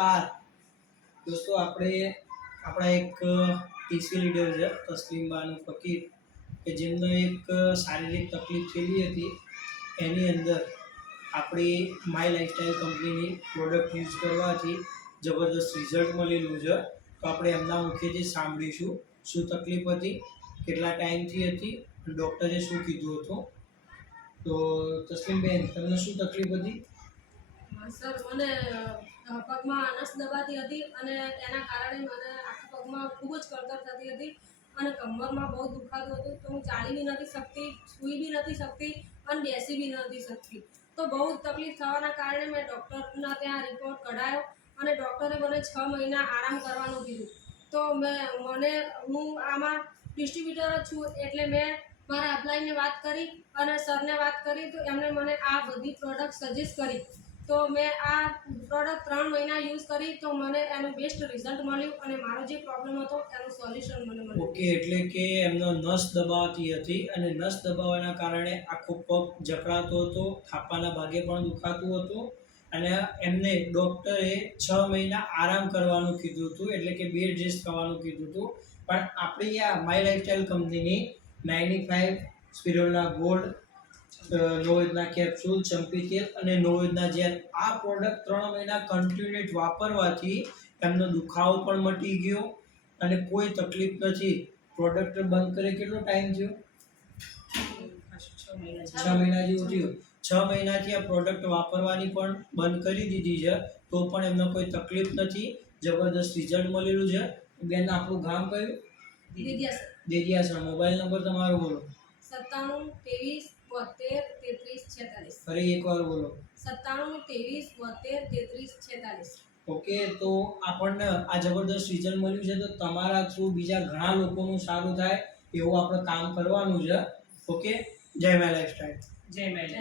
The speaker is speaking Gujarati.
નમસ્કાર. દોસ્તો, આપણે, આપણા એક ટીસી લીડર છે, તસ્લીમ બાનુ ફકીર, કે જેમને એક શારીરિક તકલીફ થયેલી હતી, એની અંદર આપણી માય લાઈફસ્ટાઈલ કંપનીની પ્રોડક્ટ યુઝ કરવાથી જબરદસ્ત રિઝલ્ટ મળેલું છે. તો આપણે એમના મુખેથી સાંભળીશું શું તકલીફ હતી, કેટલા ટાઈમથી હતી ડૉક્ટરે શું કીધું હતું. તો તસ્લીમબેન, તમને શું તકલીફ હતી? સર, મને પગમાં નસ દબાતી હતી અને એના કારણે મને આખા પગમાં ખૂબ જ કળતર થતી હતી અને કમરમાં બહુ દુખાતું હતું. તો હું ચાલી બી નથી શકતી, સૂઈ બી નથી શકતી અને બેસી બી નથી શકતી. તો બહુ તકલીફ થવાના કારણે મેં ડૉક્ટરના ત્યાં રિપોર્ટ કઢાયો અને ડૉક્ટરે મને છ મહિના આરામ કરવાનું કીધું. તો મેં, મને, હું આમાં ડિસ્ટ્રીબ્યુટર જ છું એટલે મેં મારા અપ્લાયને વાત કરી અને સરને વાત કરી તો એમણે મને આ બધી પ્રોડક્ટ સજેસ્ટ કરી. તો મેં આ પ્રોડક્ટ ત્રણ મહિના યુઝ કરી તો મને એનું બેસ્ટ રિઝલ્ટ મળ્યું અને મારો જે પ્રોબ્લેમ હતો એનું સોલ્યુશન મને મળ્યું. ઓકે, એટલે કે એમનો નસ દબાવતી હતી અને નસ દબાવવાના કારણે આખો પગ જકડાતો હતો, થાપાના ભાગે પણ દુખાતું હતું અને એમને ડૉક્ટરે છ મહિના આરામ કરવાનું કીધું હતું, એટલે કે બેડ રેસ્ટ કરવાનું કીધું હતું. પણ આપણી આ માય લાઈફસ્ટાઈલ કંપનીની નાઇન્ટી ફાઇવ સ્પિરોના ગોલ્ડ નોવેદના કેપ્સ્યુલ ચંપી તેલ અને નોવેદના જેલ. આ પ્રોડક્ટ ત્રણ મહિના કન્ટિન્યુટ વાપરવાથી એમનો દુખાવો પણ મટી ગયો અને કોઈ તકલીફ નથી. પ્રોડક્ટ બંધ કરે કેટલો ટાઈમ થયો? છ મહિના જેવું થયું. છ મહિનાથી આ પ્રોડક્ટ વાપરવાની પણ બંધ કરી દીધી છે તો પણ એમને કોઈ તકલીફ નથી. જબરદસ્ત રિઝલ્ટ મળેલું છે. બેન આપણું ગામ કયું? દેડિયાસણ મોબાઈલ નંબર તમારો બોલો. સત્તાણું ત્રેવીસ બોતેર તેત્રીસ છેતાલીસ. ફરી એકવાર બોલો. સત્તાણું ત્રેવીસ બોતેર તેત્રીસ છેતાલીસ. ઓકે તો આપણને આ જબરદસ્ત રિઝલ્ટ મળ્યું છે તો તમારા થ્રુ બીજા ઘણા લોકોનું સારું થાય એવું આપણે કામ કરવાનું છે. ઓકે જય માય લાઈફસ્ટાઈલ જય માતા